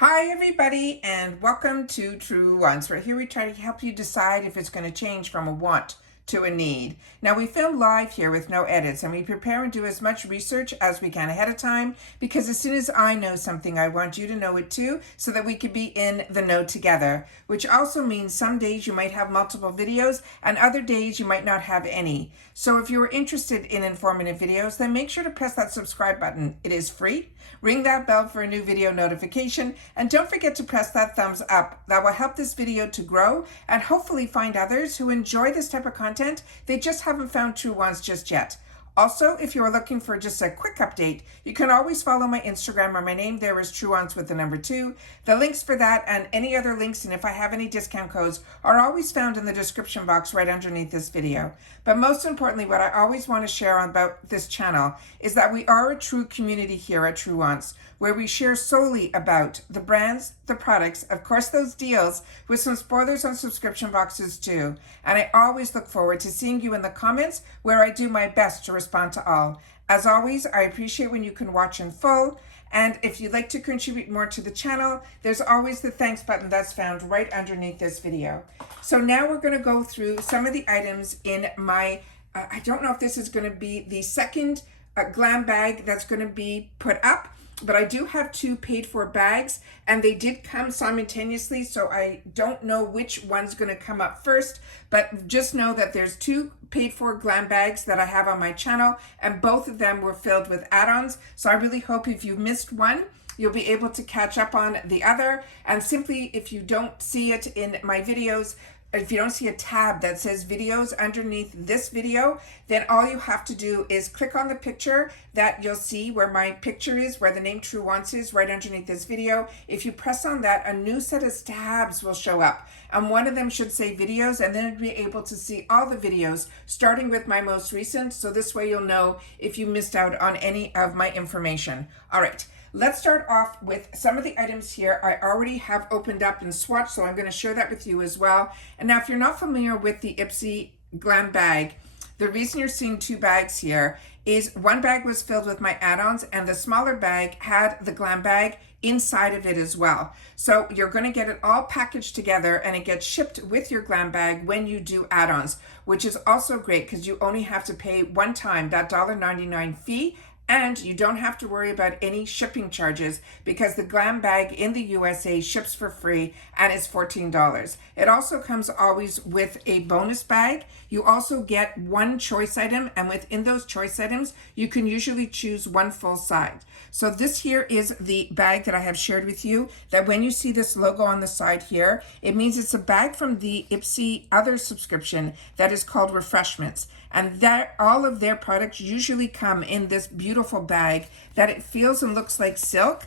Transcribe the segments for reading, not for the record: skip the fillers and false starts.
Hi everybody and welcome to Truewants, where here we try to help you decide if it's going to change from a want to a need. Now we film live here with no edits and we prepare and do as much research as we can ahead of time, because as soon as I know something I want you to know it too, so that we could be in the know together, which also means some days you might have multiple videos and other days you might not have any. So if you're interested in informative videos, then make sure to press that subscribe button. It is free. Ring that bell for a new video notification, and don't forget to press that thumbs up. That will help this video to grow and hopefully find others who enjoy this type of content. They just haven't found Truewants just yet. Also, if you are looking for just a quick update, you can always follow my Instagram, where my name there is Truewants with the number 2. The links for that and any other links, and if I have any discount codes, are always found in the description box right underneath this video. But most importantly, what I always want to share about this channel is that we are a true community here at Truewants, where we share solely about the brands, the products, of course those deals, with some spoilers on subscription boxes too. And I always look forward to seeing you in the comments, where I do my best to respond to all. As always, I appreciate when you can watch in full, and if you'd like to contribute more to the channel, there's always the thanks button that's found right underneath this video. So now we're going to go through some of the items in my, I don't know if this is going to be the second GlamBag that's going to be put up, but I do have 2 paid for bags and they did come simultaneously, so I don't know which one's going to come up first, but just know that there's 2 paid for GlamBags that I have on my channel, and both of them were filled with add-ons. So I really hope if you missed one, you'll be able to catch up on the other. And simply, if you don't see it in my videos, if you don't see a tab that says videos underneath this video, then all you have to do is click on the picture that you'll see where my picture is, where the name Truewants is, right underneath this video. If you press on that, a new set of tabs will show up, and one of them should say videos, and then you'll be able to see all the videos starting with my most recent. So this way you'll know if you missed out on any of my information. All right. Let's start off with some of the items here I already have opened up in Swatch, so I'm going to share that with you as well. And now if you're not familiar with the IPSY GlamBag, the reason you're seeing 2 bags here is one bag was filled with my add-ons and the smaller bag had the GlamBag inside of it as well. So you're going to get it all packaged together and it gets shipped with your GlamBag when you do add-ons, which is also great because you only have to pay one time that $1.99 fee. And you don't have to worry about any shipping charges because the GlamBag in the USA ships for free and is $14. It also comes always with a bonus bag. You also get 1 choice item, and within those choice items, you can usually choose 1 full side. So this here is the bag that I have shared with you, that when you see this logo on the side here, it means it's a bag from the IPSY other subscription that is called Refreshments. And that all of their products usually come in this beautiful bag that it feels and looks like silk,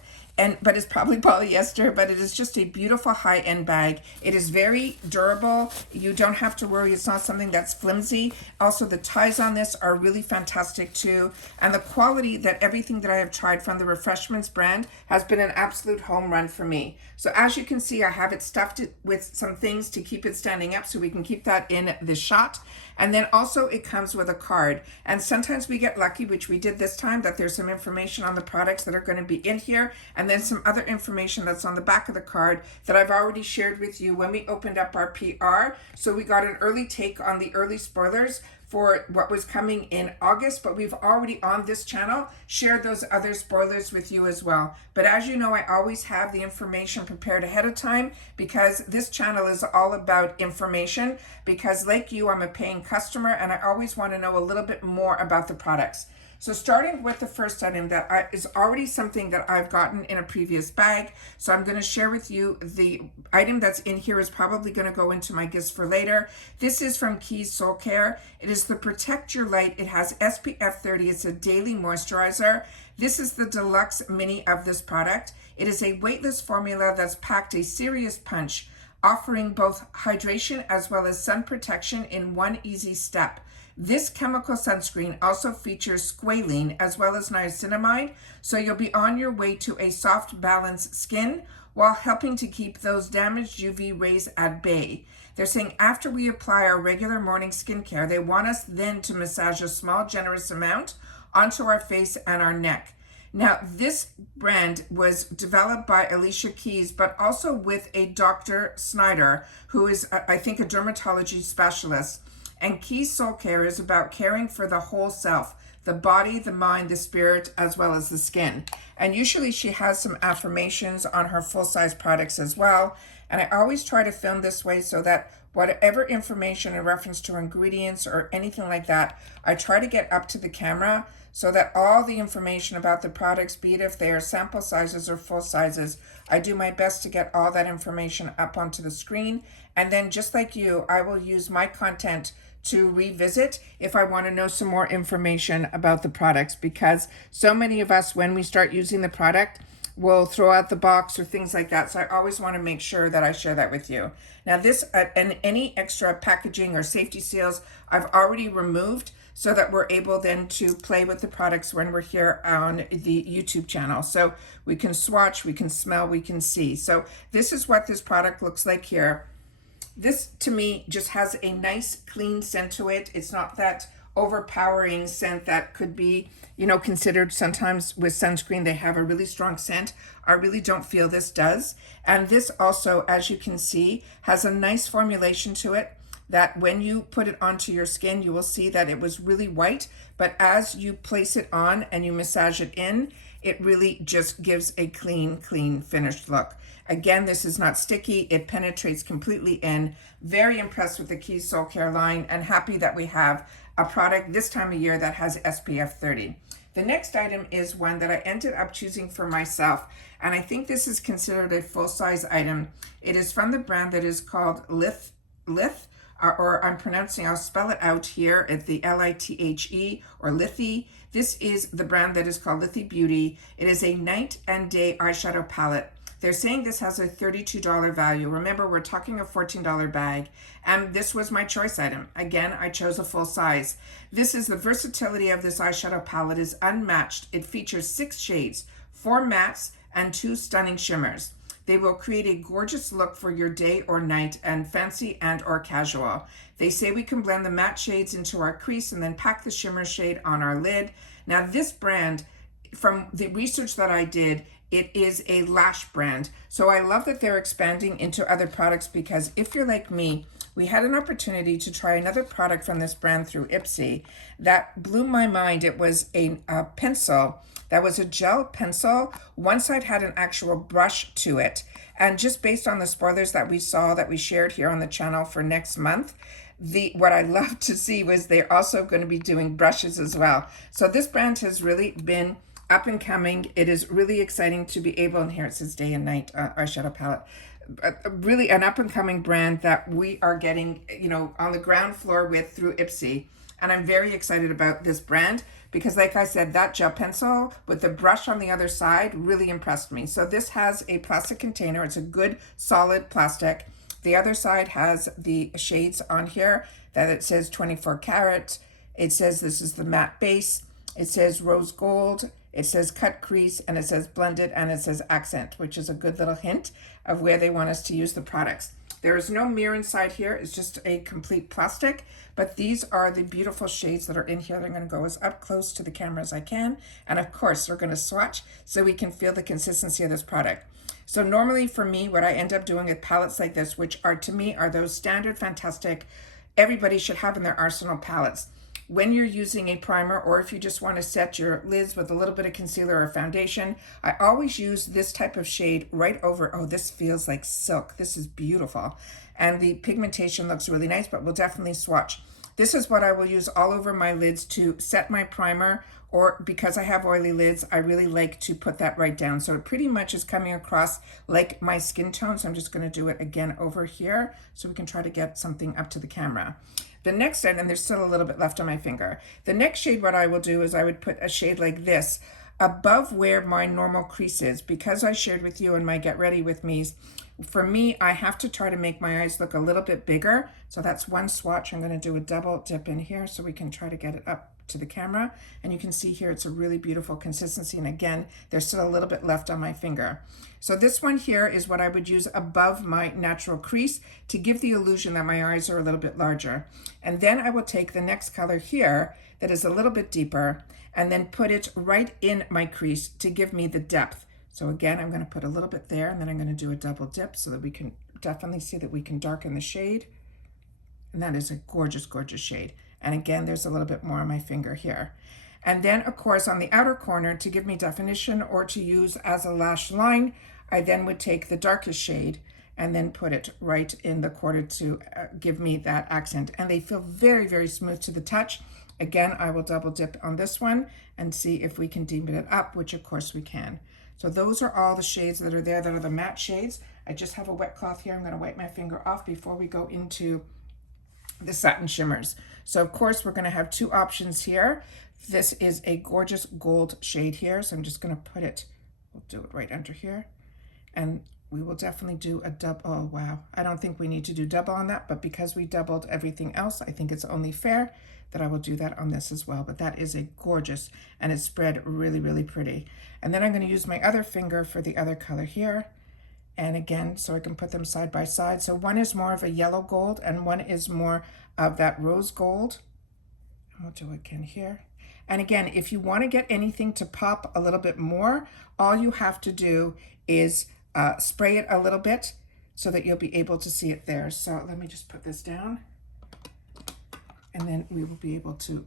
but it's probably polyester, but it is just a beautiful high-end bag. It is very durable. You don't have to worry. It's not something that's flimsy. Also, the ties on this are really fantastic too. And the quality that everything that I have tried from the Refreshments brand has been an absolute home run for me. So as you can see, I have it stuffed with some things to keep it standing up so we can keep that in the shot. And then also it comes with a card. And sometimes we get lucky, which we did this time, that there's some information on the products that are going to be in here, and then some other information that's on the back of the card that I've already shared with you when we opened up our PR. So we got an early take on the early spoilers for what was coming in August, but we've already on this channel shared those other spoilers with you as well. But as you know, I always have the information prepared ahead of time because this channel is all about information, because like you, I'm a paying customer and I always want to know a little bit more about the products. So starting with the first item that is already something that I've gotten in a previous bag. So I'm going to share with you the item that's in here is probably going to go into my gifts for later. This is from Keys Soul Care. It is the Protect Your Light. It has SPF 30. It's a daily moisturizer. This is the deluxe mini of this product. It is a weightless formula that's packed a serious punch, offering both hydration as well as sun protection in one easy step. This chemical sunscreen also features squalene as well as niacinamide, so you'll be on your way to a soft, balanced skin while helping to keep those damaged UV rays at bay. They're saying after we apply our regular morning skincare, they want us then to massage a small, generous amount onto our face and our neck. Now, this brand was developed by Alicia Keys, but also with a Dr. Snyder, who is, I think, a dermatology specialist. And Keys Soul Care is about caring for the whole self, the body, the mind, the spirit, as well as the skin. And usually she has some affirmations on her full-size products as well. And I always try to film this way so that whatever information in reference to ingredients or anything like that, I try to get up to the camera so that all the information about the products, be it if they are sample sizes or full sizes, I do my best to get all that information up onto the screen. And then just like you, I will use my content to revisit if I want to know some more information about the products, because so many of us, when we start using the product, will throw out the box or things like that. So I always want to make sure that I share that with you. Now this and any extra packaging or safety seals I've already removed so that we're able then to play with the products when we're here on the YouTube channel. So we can swatch, we can smell, we can see. So this is what this product looks like here. This to me just has a nice clean scent to it. It's not that overpowering scent that could be, you know, considered sometimes with sunscreen. They have a really strong scent. I really don't feel this does. And this also, as you can see, has a nice formulation to it that when you put it onto your skin, you will see that it was really white, but as you place it on and you massage it in, it really just gives a clean finished look. Again, this is not sticky. It penetrates completely in. Very impressed with the Keys Soul Care line and happy that we have a product this time of year that has SPF 30. The next item is one that I ended up choosing for myself, and I think this is considered a full-size item. It is from the brand that is called Lith, or I'm pronouncing, I'll spell it out here at the L-I-T-H-E or Lithy. This is the brand that is called Lithy Beauty. It is a night and day eyeshadow palette. They're saying this has a $32 value. Remember, we're talking a $14 bag, and this was my choice item. Again, I chose a full size. This is the versatility of this eyeshadow palette is unmatched. It features 6 shades, 4 mattes, and 2 stunning shimmers. They will create a gorgeous look for your day or night, and fancy and or casual. They say we can blend the matte shades into our crease and then pack the shimmer shade on our lid. Now this brand, from the research that I did, it is a lash brand. So I love that they're expanding into other products, because if you're like me, we had an opportunity to try another product from this brand through IPSY that blew my mind. It was a pencil that was a gel pencil. One side had an actual brush to it. And just based on the spoilers that we saw that we shared here on the channel for next month, what I loved to see was they're also going to be doing brushes as well. So this brand has really been up and coming. It is really exciting to be able, and here it says day and night eyeshadow palette. Really an up and coming brand that we are getting, you know, on the ground floor with through IPSY. And I'm very excited about this brand because, like I said, that gel pencil with the brush on the other side really impressed me. So this has a plastic container. It's a good solid plastic. The other side has the shades on here that it says 24 karat. It says this is the matte base. It says rose gold. It says cut crease, and it says blended, and it says accent, which is a good little hint of where they want us to use the products. There is no mirror inside here. It's just a complete plastic, but these are the beautiful shades that are in here. I'm going to go as up close to the camera as I can. And of course, we're going to swatch so we can feel the consistency of this product. So normally for me, what I end up doing with palettes like this, which are to me are those standard, fantastic, everybody should have in their arsenal palettes. When you're using a primer, or if you just want to set your lids with a little bit of concealer or foundation, I always use this type of shade right over. Oh, this feels like silk. This is beautiful. And the pigmentation looks really nice, but we'll definitely swatch. This is what I will use all over my lids to set my primer, or because I have oily lids, I really like to put that right down. So it pretty much is coming across like my skin tone. So I'm just going to do it again over here so we can try to get something up to the camera. The next shade, and there's still a little bit left on my finger. The next shade, what I will do is I would put a shade like this above where my normal crease is. Because I shared with you in my Get Ready With Me's, for me, I have to try to make my eyes look a little bit bigger. So that's one swatch. I'm going to do a double dip in here so we can try to get it up to the camera, and you can see here it's a really beautiful consistency, and again, there's still a little bit left on my finger. So this one here is what I would use above my natural crease to give the illusion that my eyes are a little bit larger. And then I will take the next color here that is a little bit deeper and then put it right in my crease to give me the depth. So again, I'm going to put a little bit there, and then I'm going to do a double dip so that we can definitely see that we can darken the shade. And that is a gorgeous, gorgeous shade. And again, there's a little bit more on my finger here. And then, of course, on the outer corner, to give me definition or to use as a lash line, I then would take the darkest shade and then put it right in the corner to give me that accent. And they feel very, very smooth to the touch. Again, I will double dip on this one and see if we can deepen it up, which of course we can. So those are all the shades that are there that are the matte shades. I just have a wet cloth here. I'm going to wipe my finger off before we go into the satin shimmers. So of course we're going to have two options here. This is a gorgeous gold shade here, so I'm just going to put it, we'll do it right under here, and we will definitely do a double. Oh wow, I don't think we need to do double on that, but because we doubled everything else, I think it's only fair that I will do that on this as well. But that is a gorgeous, and it's spread really, really pretty. And then I'm going to use my other finger for the other color here. And again, so I can put them side by side. So one is more of a yellow gold and one is more of that rose gold. I'll do it again here. And again, if you want to get anything to pop a little bit more, all you have to do is spray it a little bit so that you'll be able to see it there. So let me just put this down. And then we will be able to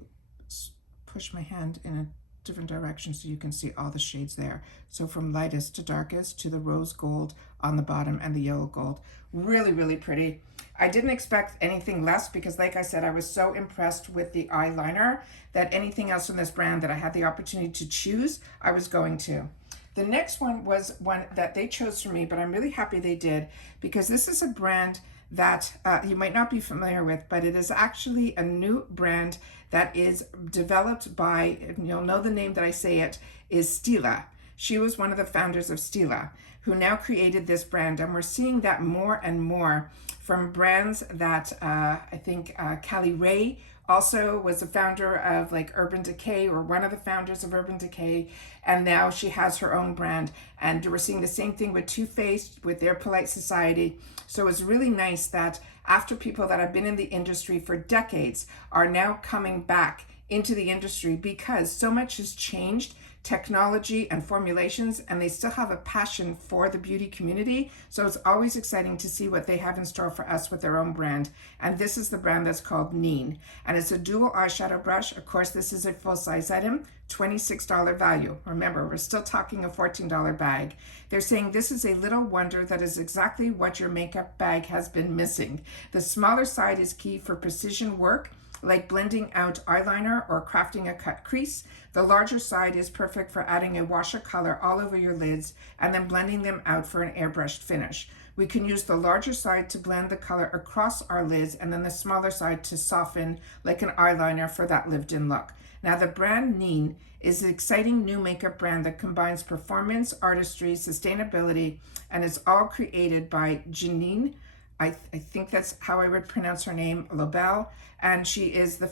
push my hand in a different direction so you can see all the shades there. So from lightest to darkest to the rose gold on the bottom and the yellow gold. Really, really pretty. I didn't expect anything less because like I said, I was so impressed with the eyeliner that anything else from this brand that I had the opportunity to choose, I was going to. The next one was one that they chose for me, but I'm really happy they did because this is a brand that you might not be familiar with, but it is actually a new brand that is developed by, you'll know the name that I say it, is Stila. She was one of the founders of Stila, who now created this brand. And we're seeing that more and more from brands that I think Callie Ray also was the founder of like Urban Decay, or one of the founders of Urban Decay, and now she has her own brand. And we're seeing the same thing with Too Faced, with their Polite Society. So it's really nice that after people that have been in the industry for decades are now coming back into the industry because so much has changed, technology and formulations, and they still have a passion for the beauty community. So it's always exciting to see what they have in store for us with their own brand. And this is the brand that's called Neen. And it's a dual eyeshadow brush. Of course, this is a full size item, $26 value. Remember, we're still talking a $14 bag. They're saying this is a little wonder that is exactly what your makeup bag has been missing. The smaller side is key for precision work, like blending out eyeliner or crafting a cut crease. The larger side is perfect for adding a wash of color all over your lids and then blending them out for an airbrushed finish. We can use the larger side to blend the color across our lids and then the smaller side to soften like an eyeliner for that lived-in look. Now the brand Neen is an exciting new makeup brand that combines performance, artistry, sustainability, and it's all created by Janine, I think that's how I would pronounce her name, Lobel, and she was the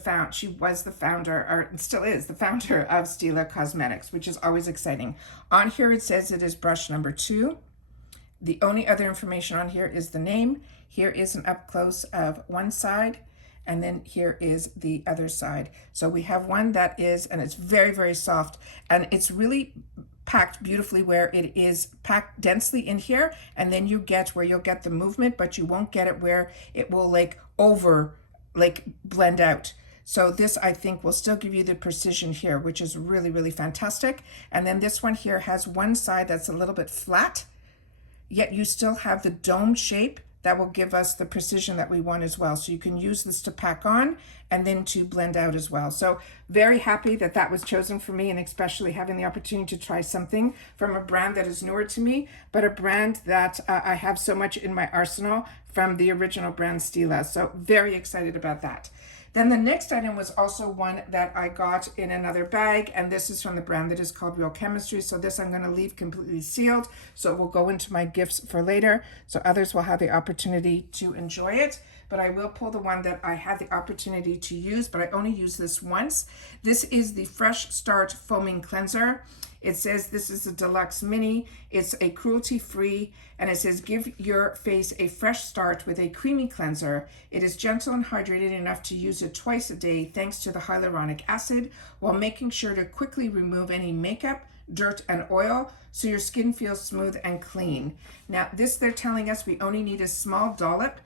founder, or still is the founder of Stila Cosmetics, which is always exciting. On here it says it is brush number 2. The only other information on here is the name. Here is an up close of one side, and then here is the other side. So we have one that is, and it's very, very soft, and it's really packed beautifully where it is packed densely in here, and then you get where you'll get the movement, but you won't get it where it will blend out. So this, I think, will still give you the precision here, which is really, really fantastic. And then this one here has one side that's a little bit flat, yet you still have the dome shape that will give us the precision that we want as well. So you can use this to pack on and then to blend out as well. So very happy that that was chosen for me, and especially having the opportunity to try something from a brand that is newer to me, but a brand that I have so much in my arsenal from the original brand Stila. So very excited about that. Then the next item was also one that I got in another bag, and this is from the brand that is called Real Chemistry. So this I'm going to leave completely sealed, so it will go into my gifts for later, so others will have the opportunity to enjoy it. But I will pull the one that I had the opportunity to use, but I only used this once. This is the Fresh Start Foaming Cleanser. It says this is a deluxe mini. It's a cruelty-free, and it says give your face a fresh start with a creamy cleanser. It is gentle and hydrated enough to use it twice a day thanks to the hyaluronic acid, while making sure to quickly remove any makeup, dirt, and oil so your skin feels smooth and clean. Now this, they're telling us we only need a small dollop.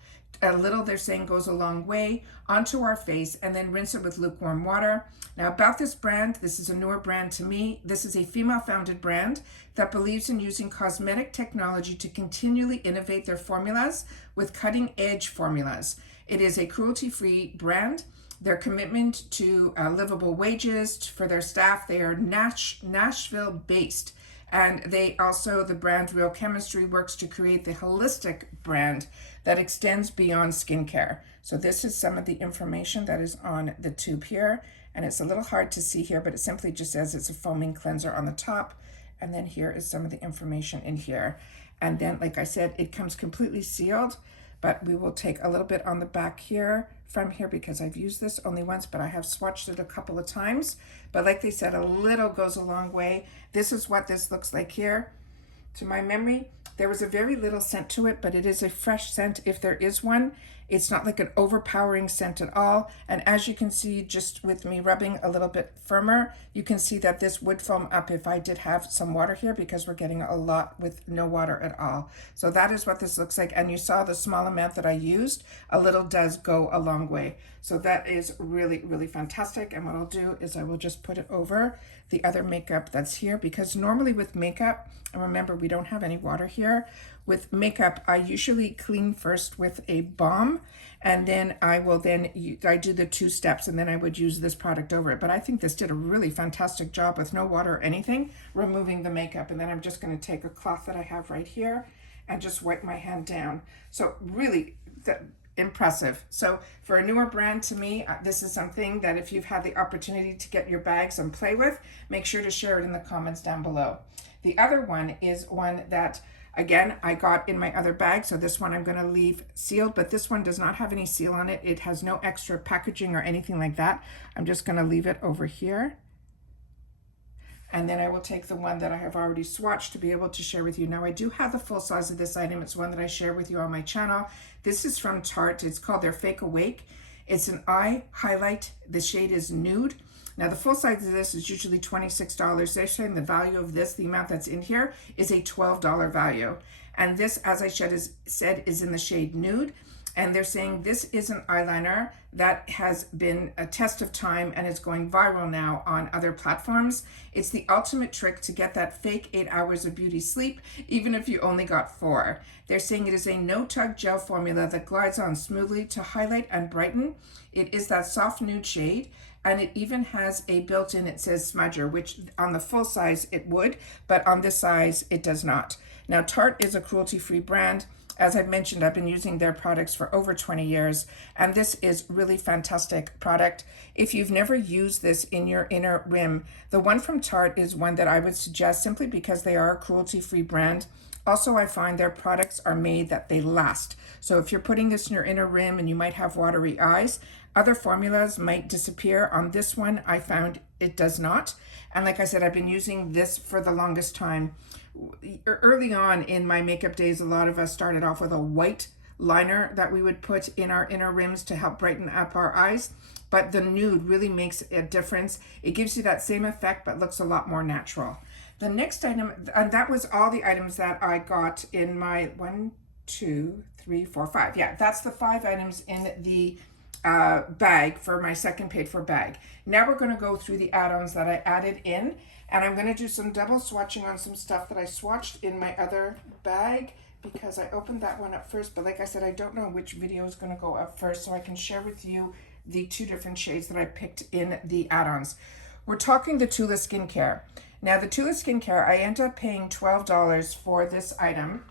A little, they're saying, goes a long way, onto our face, and then rinse it with lukewarm water. Now about this brand, this is a newer brand to me. This is a female-founded brand that believes in using cosmetic technology to continually innovate their formulas with cutting-edge formulas. It is a cruelty-free brand. Their commitment to livable wages for their staff, they are Nashville-based. And they also, the brand Real Chemistry, works to create the holistic brand that extends beyond skincare. So this is some of the information that is on the tube here. And it's a little hard to see here, but it simply just says it's a foaming cleanser on the top. And then here is some of the information in here. And then, like I said, it comes completely sealed, but we will take a little bit on the back here from here because I've used this only once, but I have swatched it a couple of times. But like they said, a little goes a long way. This is what this looks like here. To my memory, there was a very little scent to it, but it is a fresh scent if there is one. It's not like an overpowering scent at all. And as you can see, just with me rubbing a little bit firmer, you can see that this would foam up if I did have some water here, because we're getting a lot with no water at all. So that is what this looks like. And you saw the small amount that I used, a little does go a long way. So that is really, really fantastic. And what I'll do is I will just put it over the other makeup that's here, because normally with makeup, and remember we don't have any water here, with makeup I usually clean first with a balm, and then I do the 2 steps, and then I would use this product over it. But I think this did a really fantastic job with no water or anything, removing the makeup. And then I'm just going to take a cloth that I have right here and just wipe my hand down. So really impressive. So for a newer brand to me, this is something that if you've had the opportunity to get your bags and play with, make sure to share it in the comments down below. The other one is one that, again, I got in my other bag. So this one I'm going to leave sealed, but this one does not have any seal on it. It has no extra packaging or anything like that. I'm just going to leave it over here. And then I will take the one that I have already swatched to be able to share with you. Now I do have the full size of this item. It's one that I share with you on my channel. This is from Tarte. It's called their Fake Awake. It's an eye highlight. The shade is Nude. Now the full size of this is usually $26. They're saying the value of this, the amount that's in here, is a $12 value. And this, as I said, is in the shade Nude. And they're saying this is an eyeliner that has been a test of time and is going viral now on other platforms. It's the ultimate trick to get that fake 8 hours of beauty sleep, even if you only got 4. They're saying it is a no-tug gel formula that glides on smoothly to highlight and brighten. It is that soft nude shade, and it even has a built-in, it says smudger, which on the full size it would, but on this size it does not. Now Tarte is a cruelty-free brand. As I've mentioned, I've been using their products for over 20 years, and this is really fantastic product. If you've never used this in your inner rim, the one from Tarte is one that I would suggest simply because they are a cruelty-free brand. Also, I find their products are made that they last. So if you're putting this in your inner rim and you might have watery eyes, other formulas might disappear. On this one, I found it does not. And like I said, I've been using this for the longest time. Early on in my makeup days, a lot of us started off with a white liner that we would put in our inner rims to help brighten up our eyes. But the nude really makes a difference. It gives you that same effect, but looks a lot more natural. The next item, and that was all the items that I got in my 1, 2, 3, 4, 5. Yeah, that's the 5 items in the bag for my second paid for bag. Now we're going to go through the add-ons that I added in, and I'm going to do some double swatching on some stuff that I swatched in my other bag because I opened that one up first. But like I said, I don't know which video is going to go up first, so I can share with you the 2 different shades that I picked in the add-ons. We're talking the Tula Skincare. Now the Tula Skincare, I ended up paying $12 for this item.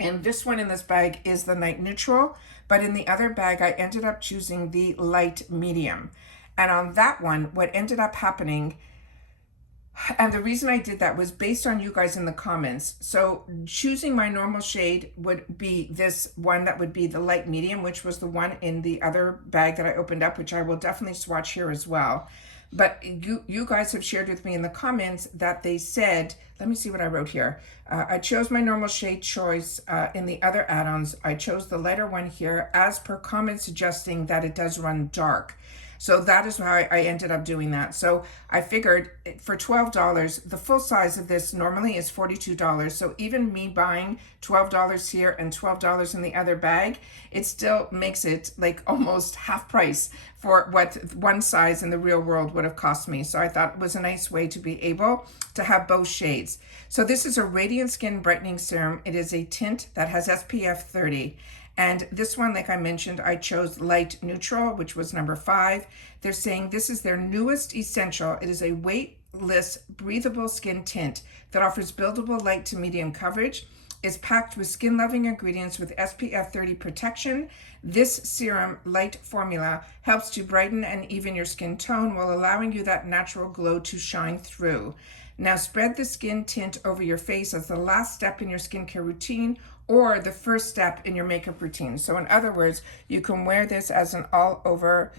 And this one in this bag is the night neutral, but in the other bag, I ended up choosing the light medium. And on that one, what ended up happening, and the reason I did that was based on you guys in the comments. So choosing my normal shade would be this one that would be the light medium, which was the one in the other bag that I opened up, which I will definitely swatch here as well. But you guys have shared with me in the comments that they said, let me see what I wrote here. I chose my normal shade choice in the other add-ons. I chose the lighter one here as per comment suggesting that it does run dark. So that is why I ended up doing that. So I figured for $12, the full size of this normally is $42. So even me buying $12 here and $12 in the other bag, it still makes it like almost half price for what one size in the real world would have cost me. So I thought it was a nice way to be able to have both shades. So this is a Radiant Skin Brightening Serum. It is a tint that has SPF 30. And this one, like I mentioned, I chose light neutral, which was number 5. They're saying this is their newest essential. It is a weightless, breathable skin tint that offers buildable light to medium coverage, is packed with skin-loving ingredients with SPF 30 protection. This serum light formula helps to brighten and even your skin tone while allowing you that natural glow to shine through. Now spread the skin tint over your face as the last step in your skincare routine or the first step in your makeup routine. So in other words, you can wear this as an all over,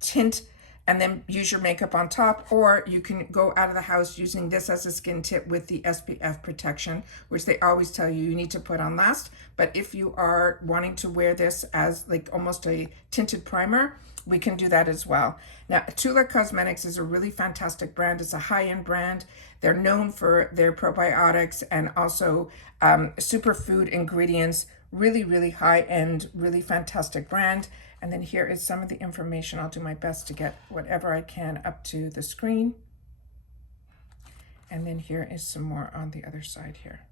tint and then use your makeup on top, or you can go out of the house using this as a skin tip with the SPF protection, which they always tell you need to put on last. But if you are wanting to wear this as like almost a tinted primer, we can do that as well. Now, Tula Cosmetics is a really fantastic brand. It's a high-end brand. They're known for their probiotics and also superfood ingredients. Really, really high-end, really fantastic brand. And then here is some of the information. I'll do my best to get whatever I can up to the screen. And then here is some more on the other side here.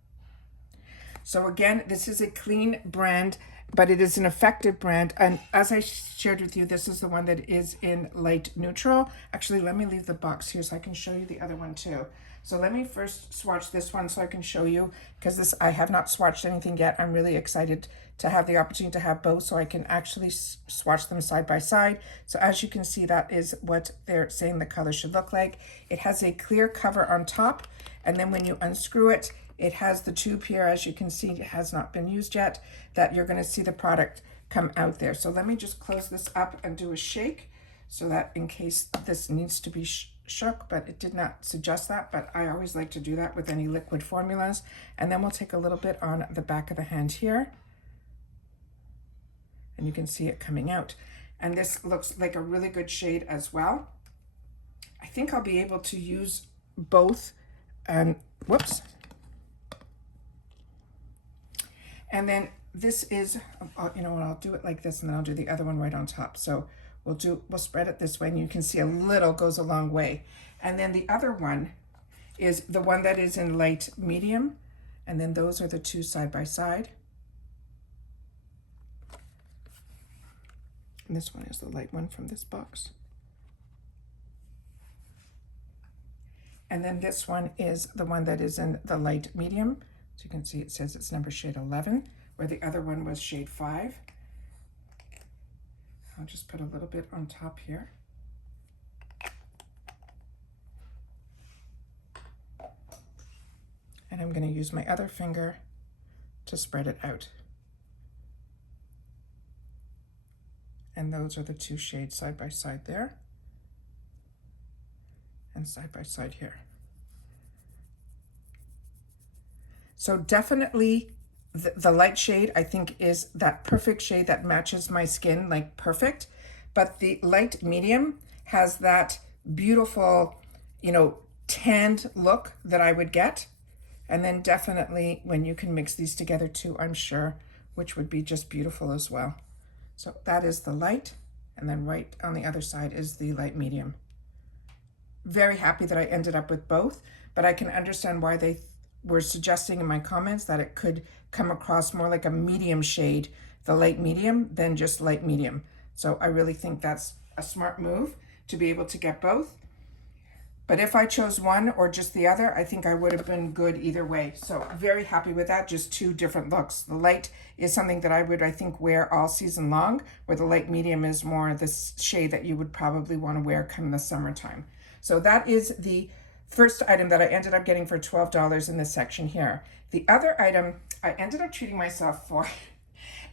So again, this is a clean brand, but it is an effective brand. And as I shared with you, this is the one that is in light neutral. Actually, let me leave the box here so I can show you the other one too. So let me first swatch this one so I can show you, because this I have not swatched anything yet. I'm really excited to have the opportunity to have both so I can actually swatch them side by side. So as you can see, that is what they're saying the color should look like. It has a clear cover on top, and then when you unscrew it, it has the tube here, as you can see, it has not been used yet, that you're gonna see the product come out there. So let me just close this up and do a shake so that in case this needs to be shook, but it did not suggest that, but I always like to do that with any liquid formulas. And then we'll take a little bit on the back of the hand here. And you can see it coming out. And this looks like a really good shade as well. I think I'll be able to use both. Whoops. And then this is, you know what, I'll do it like this and then I'll do the other one right on top. So we'll spread it this way and you can see a little goes a long way. And then the other one is the one that is in light medium. And then those are the two side by side. And this one is the light one from this box. And then this one is the one that is in the light medium. So you can see it says it's number shade 11, where the other one was shade 5. I'll just put a little bit on top here. And I'm going to use my other finger to spread it out. And those are the two shades side by side there. And side by side here. So definitely the light shade, I think, is that perfect shade that matches my skin like perfect. But the light medium has that beautiful, tanned look that I would get. And then definitely when you can mix these together too, I'm sure, which would be just beautiful as well. So that is the light. And then right on the other side is the light medium. Very happy that I ended up with both, but I can understand why they were suggesting in my comments that it could come across more like a medium shade, the light medium, than just light medium. So I really think that's a smart move to be able to get both. But if I chose one or just the other, I think I would have been good either way. So very happy with that. Just two different looks. The light is something that I would, I think, wear all season long, where the light medium is more the shade that you would probably want to wear come the summertime. So that is the first item that I ended up getting for $12 in this section here. The other item I ended up treating myself for,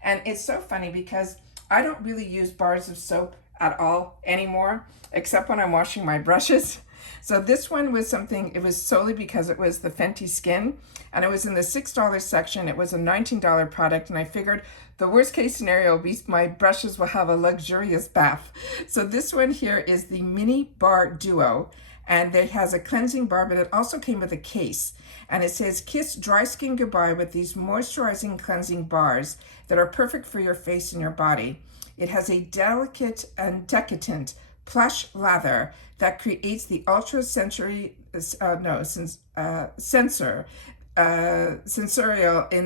and it's so funny because I don't really use bars of soap at all anymore, except when I'm washing my brushes. So this one was something, it was solely because it was the Fenty Skin, and it was in the $6 section. It was a $19 product, and I figured the worst case scenario will be my brushes will have a luxurious bath. So this one here is the Mini Bar Duo, and it has a cleansing bar, but it also came with a case. And it says, kiss dry skin goodbye with these moisturizing cleansing bars that are perfect for your face and your body. It has a delicate and decadent plush lather that creates the ultra sensorial in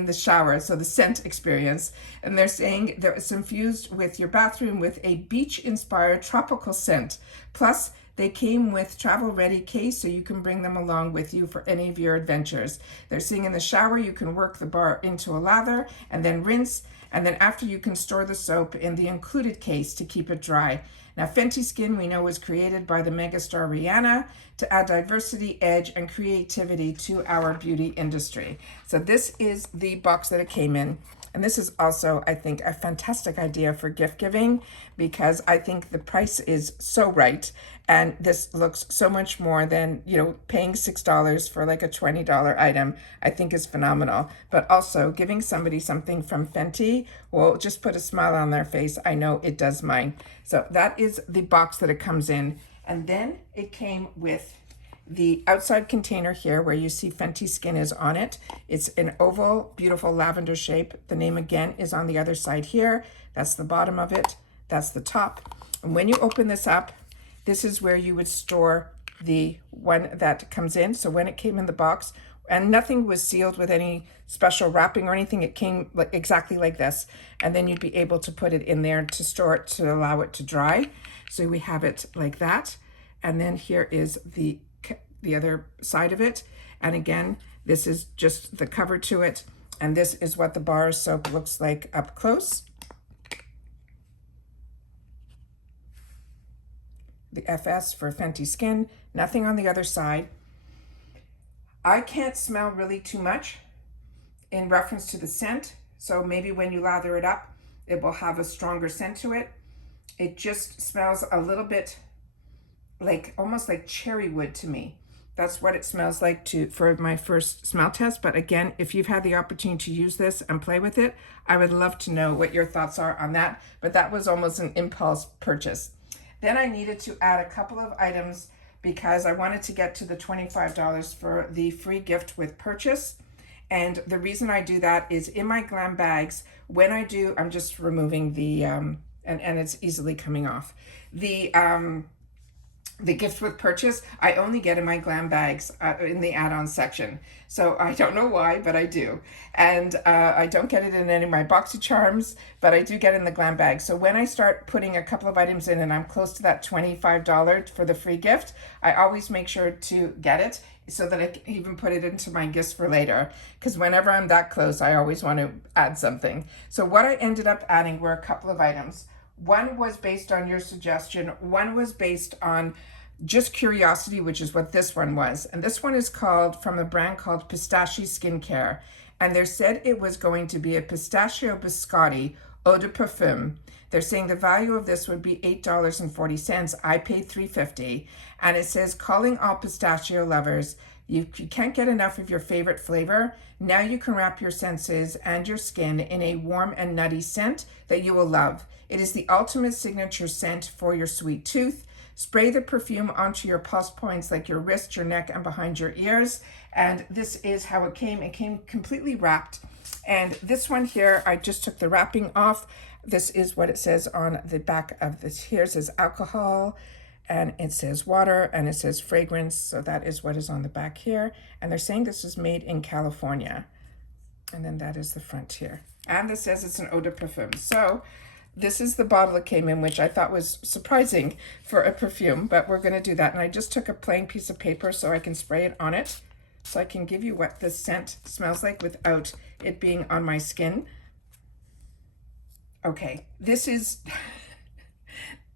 the shower, so the scent experience. And they're saying that it's infused with your bathroom with a beach-inspired tropical scent. Plus, they came with travel-ready case, so you can bring them along with you for any of your adventures. They're saying in the shower, you can work the bar into a lather and then rinse, and then after you can store the soap in the included case to keep it dry. Now, Fenty Skin, we know, was created by the megastar Rihanna to add diversity, edge, and creativity to our beauty industry. So this is the box that it came in. And this is also, I think, a fantastic idea for gift giving, because I think the price is so right. And this looks so much more than, you know, paying $6 for like a $20 item, I think is phenomenal. But also giving somebody something from Fenty will just put a smile on their face. I know it does mine. So that is the box that it comes in. And then it came with the outside container here where you see Fenty Skin is on it. It's an oval, beautiful lavender shape. The name again is on the other side here. That's the bottom of it. That's the top. And when you open this up, this is where you would store the one that comes in. So when it came in the box, and nothing was sealed with any special wrapping or anything, it came like exactly like this. And then you'd be able to put it in there to store it, to allow it to dry. So we have it like that. And then here is the other side of it. And again, this is just the cover to it. And this is what the bar of soap looks like up close. The FS for Fenty Skin, nothing on the other side. I can't smell really too much in reference to the scent. So maybe when you lather it up, it will have a stronger scent to it. It just smells a little bit like, almost like cherry wood to me. That's what it smells like for my first smell test. But again, if you've had the opportunity to use this and play with it, I would love to know what your thoughts are on that. But that was almost an impulse purchase. Then I needed to add a couple of items because I wanted to get to the $25 for the free gift with purchase. And the reason I do that is in my GlamBags, when I do, I'm just removing the, and it's easily coming off. The gift with purchase, I only get in my GlamBags in the add-ons section. So I don't know why, but I do. And I don't get it in any of my BoxyCharms, but I do get in the GlamBag. So when I start putting a couple of items in and I'm close to that $25 for the free gift, I always make sure to get it so that I can even put it into my gifts for later. Because whenever I'm that close, I always want to add something. So what I ended up adding were a couple of items. One was based on your suggestion. One was based on just curiosity, which is what this one was. And this one is called, from a brand called Pistachio Skincare. And they said it was going to be a pistachio biscotti eau de parfum. They're saying the value of this would be $8.40. I paid $3.50. And it says, calling all pistachio lovers, you can't get enough of your favorite flavor. Now you can wrap your senses and your skin in a warm and nutty scent that you will love. It is the ultimate signature scent for your sweet tooth. Spray the perfume onto your pulse points like your wrist, your neck, and behind your ears. And this is how it came. It came completely wrapped. And this one here, I just took the wrapping off. This is what it says on the back of this. Here it says alcohol, and it says water, and it says fragrance. So that is what is on the back here. And they're saying this is made in California. And then that is the front here. And this says it's an eau de parfum. So This is the bottle it came in, which I thought was surprising for a perfume, but we're going to do that. And I just took a plain piece of paper so I can spray it on it, so I can give you what this scent smells like without it being on my skin. Okay, this is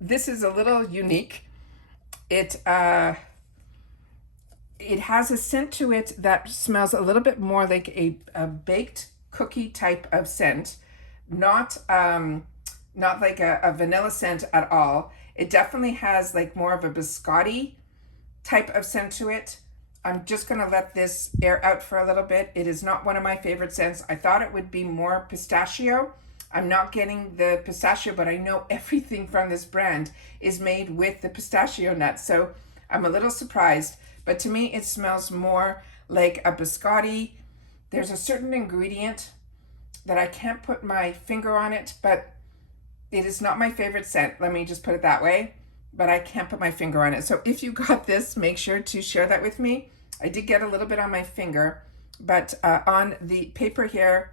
this is a little unique. It has a scent to it that smells a little bit more like a baked cookie type of scent, not like a vanilla scent at all. It definitely has like more of a biscotti type of scent to it. I'm just gonna let this air out for a little bit. It is not one of my favorite scents. I thought it would be more pistachio. I'm not getting the pistachio, but I know everything from this brand is made with the pistachio nuts, so I'm a little surprised. But to me, it smells more like a biscotti. There's a certain ingredient that I can't put my finger on it, but it is not my favorite scent. Let me just put it that way, but I can't put my finger on it. So if you got this, make sure to share that with me. I did get a little bit on my finger, but on the paper here,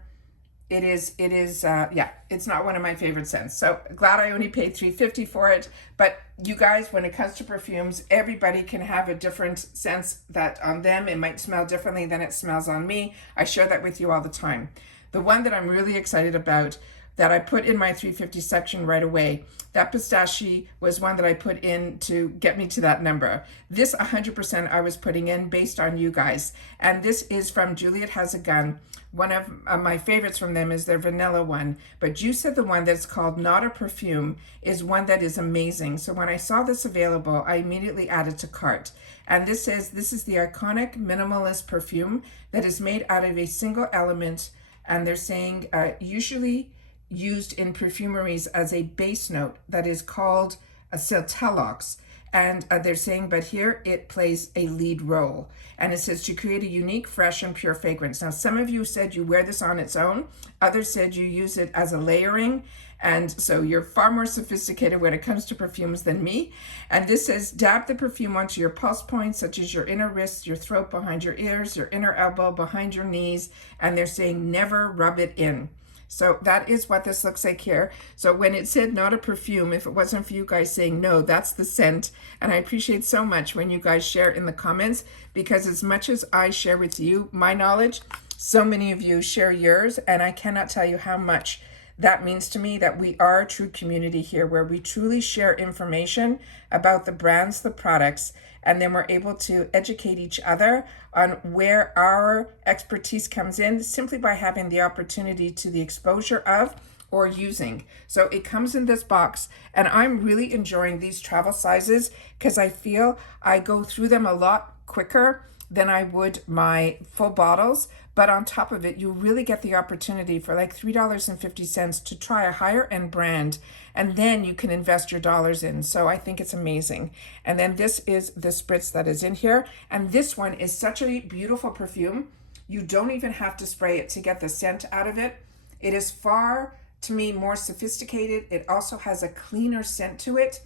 yeah, it's not one of my favorite scents. So glad I only paid $3.50 for it. But you guys, when it comes to perfumes, everybody can have a different sense that on them it might smell differently than it smells on me. I share that with you all the time. The one that I'm really excited about that I put in my $3.50 section right away, that pistachio was one that I put in to get me to that number. This 100% I was putting in based on you guys. And this is from Juliet Has a Gun. One of my favorites from them is their vanilla one, but you said the one that's called Not a Perfume is one that is amazing. So when I saw this available, I immediately added to cart. And this says, this is the iconic minimalist perfume that is made out of a single element. And they're saying usually used in perfumeries as a base note that is called a Siltelox. And they're saying, but here it plays a lead role. And it says to create a unique, fresh, and pure fragrance. Now, some of you said you wear this on its own. Others said you use it as a layering. And so you're far more sophisticated when it comes to perfumes than me. And this says, dab the perfume onto your pulse points, such as your inner wrist, your throat, behind your ears, your inner elbow, behind your knees. And they're saying, never rub it in. So that is what this looks like here. So when it said not a perfume, if it wasn't for you guys saying no, that's the scent. And I appreciate so much when you guys share in the comments, because as much as I share with you my knowledge, so many of you share yours. And I cannot tell you how much that means to me, that we are a true community here where we truly share information about the brands, the products, and then we're able to educate each other on where our expertise comes in simply by having the opportunity to the exposure of or using. So it comes in this box, and I'm really enjoying these travel sizes because I feel I go through them a lot quicker than I would my full bottles. But on top of it, you really get the opportunity for like $3.50 to try a higher end brand, and then you can invest your dollars in. So I think it's amazing. And then this is the spritz that is in here. And this one is such a beautiful perfume. You don't even have to spray it to get the scent out of it. It is far, to me, more sophisticated. It also has a cleaner scent to it.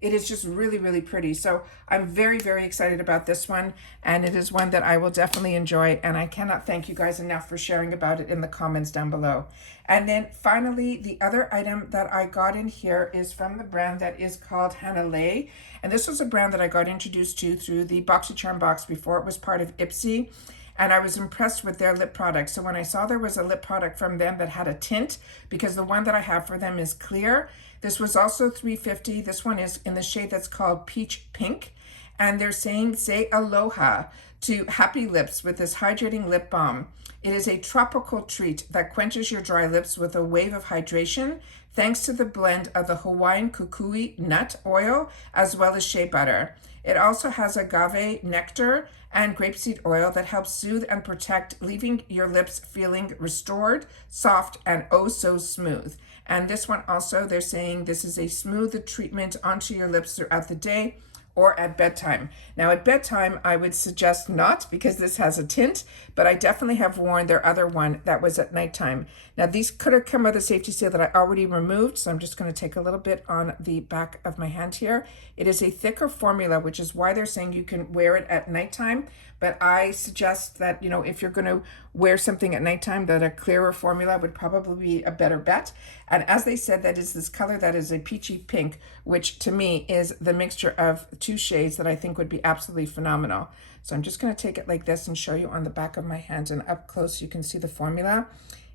It is just really, really pretty. So I'm very, very excited about this one. And it is one that I will definitely enjoy. And I cannot thank you guys enough for sharing about it in the comments down below. And then finally, the other item that I got in here is from the brand that is called Hanalei. And this was a brand that I got introduced to through the BoxyCharm box before it was part of IPSY. And I was impressed with their lip product. So when I saw there was a lip product from them that had a tint, because the one that I have for them is clear. This was also $3.50. This one is in the shade that's called Peach Pink. And they're saying, say aloha to happy lips with this hydrating lip balm. It is a tropical treat that quenches your dry lips with a wave of hydration, thanks to the blend of the Hawaiian kukui nut oil, as well as shea butter. It also has agave nectar and grapeseed oil that helps soothe and protect, leaving your lips feeling restored, soft, and oh so smooth. And this one also, they're saying this is a smooth treatment onto your lips throughout the day or at bedtime. Now at bedtime, I would suggest not, because this has a tint, but I definitely have worn their other one that was at nighttime. Now these could have come with a safety seal that I already removed, so I'm just going to take a little bit on the back of my hand here. It is a thicker formula, which is why they're saying you can wear it at nighttime, but I suggest that, you know, if you're going to wear something at nighttime, that a clearer formula would probably be a better bet. And as they said, that is this color that is a peachy pink, which to me is the mixture of two shades that I think would be absolutely phenomenal. So I'm just going to take it like this and show you on the back of my hand, and up close you can see the formula.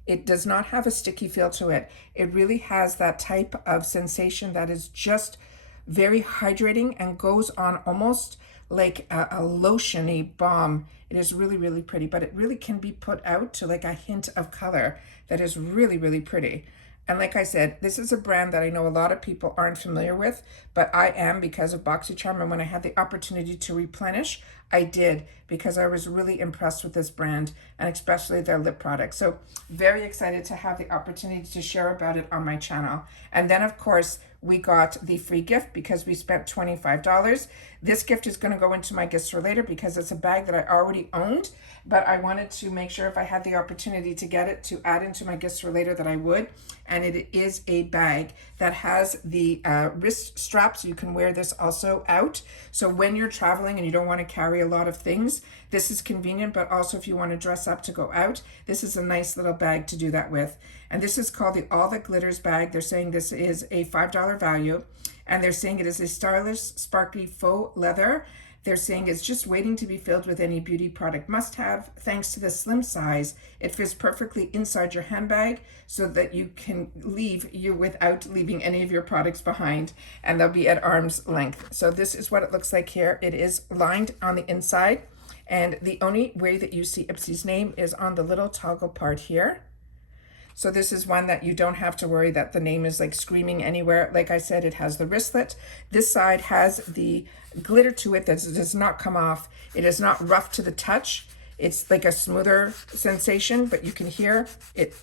It does not have a sticky feel to it. It really has that type of sensation that is just very hydrating and goes on almost like a lotiony balm. It is really, really pretty, but it really can be put out to like a hint of color that is really, really pretty. And like I said, this is a brand that I know a lot of people aren't familiar with, but I am because of BoxyCharm. And when I had the opportunity to replenish, I did, because I was really impressed with this brand and especially their lip products. So very excited to have the opportunity to share about it on my channel. And then of course, we got the free gift because we spent $25. This gift is going to go into my gifts for later because it's a bag that I already owned, but I wanted to make sure if I had the opportunity to get it to add into my gifts for later that I would. And it is a bag that has the wrist straps. You can wear this also out. So when you're traveling and you don't want to carry a lot of things, this is convenient, but also if you want to dress up to go out, this is a nice little bag to do that with. And this is called the All That Glitters bag. They're saying this is a $5 value, and they're saying it is a stylish, sparkly faux leather. They're saying it's just waiting to be filled with any beauty product must have. Thanks to the slim size, it fits perfectly inside your handbag so that you can leave you without leaving any of your products behind, and they'll be at arm's length. So this is what it looks like here. It is lined on the inside, and the only way that you see IPSY's name is on the little toggle part here. So this is one that you don't have to worry that the name is like screaming anywhere. Like I said, it has the wristlet. This side has the glitter to it that does not come off. It is not rough to the touch. It's like a smoother sensation, but you can hear it,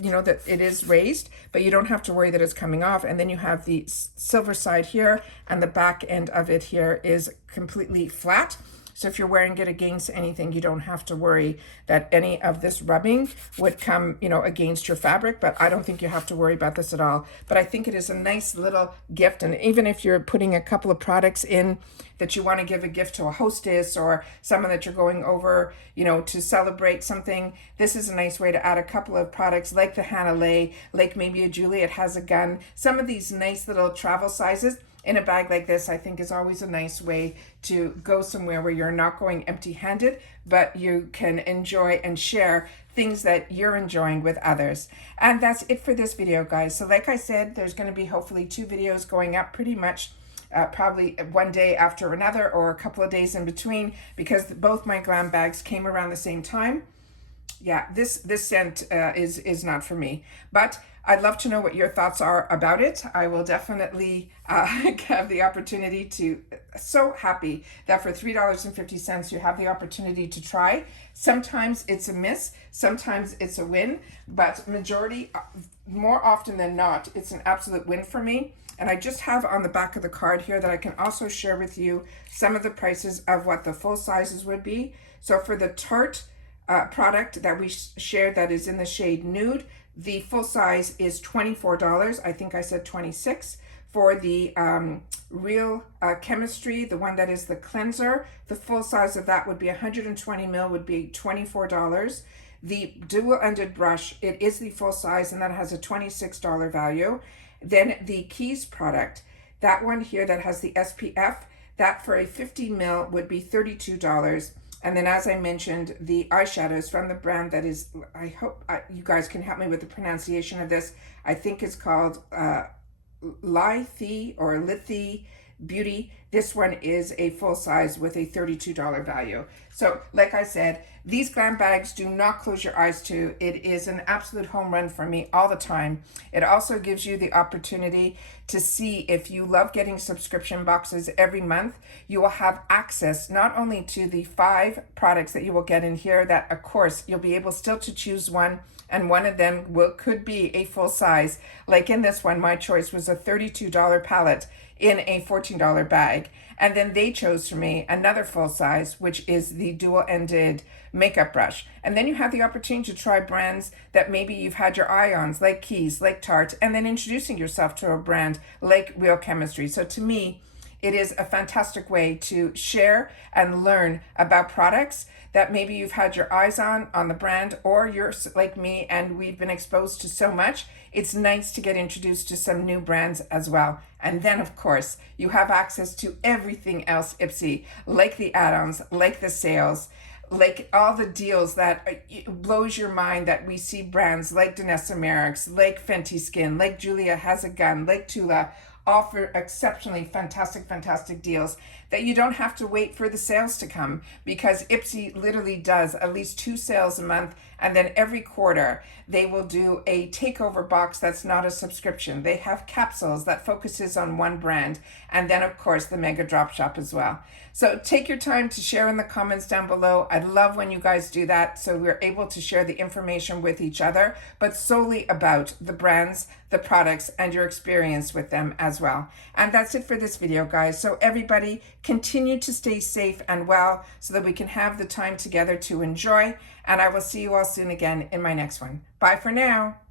you know, that it is raised, but you don't have to worry that it's coming off. And then you have the silver side here, and the back end of it here is completely flat. So if you're wearing it against anything, you don't have to worry that any of this rubbing would come, you know, against your fabric, but I don't think you have to worry about this at all. But I think it is a nice little gift. And even if you're putting a couple of products in that you want to give a gift to a hostess or someone that you're going over, you know, to celebrate something, this is a nice way to add a couple of products like the Hannah Lay, like maybe a Julie, it has a gun. Some of these nice little travel sizes in a bag like this, I think, is always a nice way to go somewhere where you're not going empty-handed, but you can enjoy and share things that you're enjoying with others. And that's it for this video, guys. So like I said, there's going to be hopefully 2 videos going up pretty much probably one day after another or a couple of days in between, because both my GlamBags came around the same time. Yeah, this scent is not for me, but I'd love to know what your thoughts are about it. I will definitely have the opportunity to, so happy that for $3.50 you have the opportunity to try. Sometimes it's a miss, sometimes it's a win, but majority, more often than not, it's an absolute win for me. And I just have on the back of the card here that I can also share with you some of the prices of what the full sizes would be. So for the Tarte product that we shared that is in the shade Nude, the full size is $24. I think I said 26. For the Real Chemistry, the one that is the cleanser, the full size of that would be 120 ml, would be $24. The dual-ended brush, it is the full size, and that has a $26 value. Then the Keys product, that one here that has the SPF, that for a 50 ml would be $32. And then, as I mentioned, the eyeshadows from the brand that is, I hope you guys can help me with the pronunciation of this. I think it's called Lithy or Lithy Beauty. This one is a full size with a $32 value. So like I said, these GlamBags do not close your eyes to. It is an absolute home run for me all the time. It also gives you the opportunity to see if you love getting subscription boxes every month. You will have access not only to the 5 products that you will get in here, that of course you'll be able still to choose one, and one of them could be a full size. Like in this one, my choice was a $32 palette in a $14 bag. And then they chose for me another full size, which is the dual-ended makeup brush. And then you have the opportunity to try brands that maybe you've had your eye on, like Keys, like Tarte, and then introducing yourself to a brand like Real Chemistry. So to me, It is a fantastic way to share and learn about products that maybe you've had your eyes on the brand, or you're like me and we've been exposed to so much. It's nice to get introduced to some new brands as well. And then, of course, you have access to everything else IPSY, like the add-ons, like the sales, like all the deals that blows your mind, that we see brands like Danessa Merrick's, like Fenty Skin, like Julia Has a Gun, like Tula, offer exceptionally fantastic deals that you don't have to wait for the sales to come, because IPSY literally does at least 2 sales a month, and then every quarter they will do a takeover box that's not a subscription. They have capsules that focuses on one brand, and then of course the mega drop shop as well. So take your time to share in the comments down below. I love when you guys do that, so we're able to share the information with each other, but solely about the brands, the products, and your experience with them as well. And that's it for this video, guys. So everybody, continue to stay safe and well so that we can have the time together to enjoy. And I will see you all soon again in my next one. Bye for now.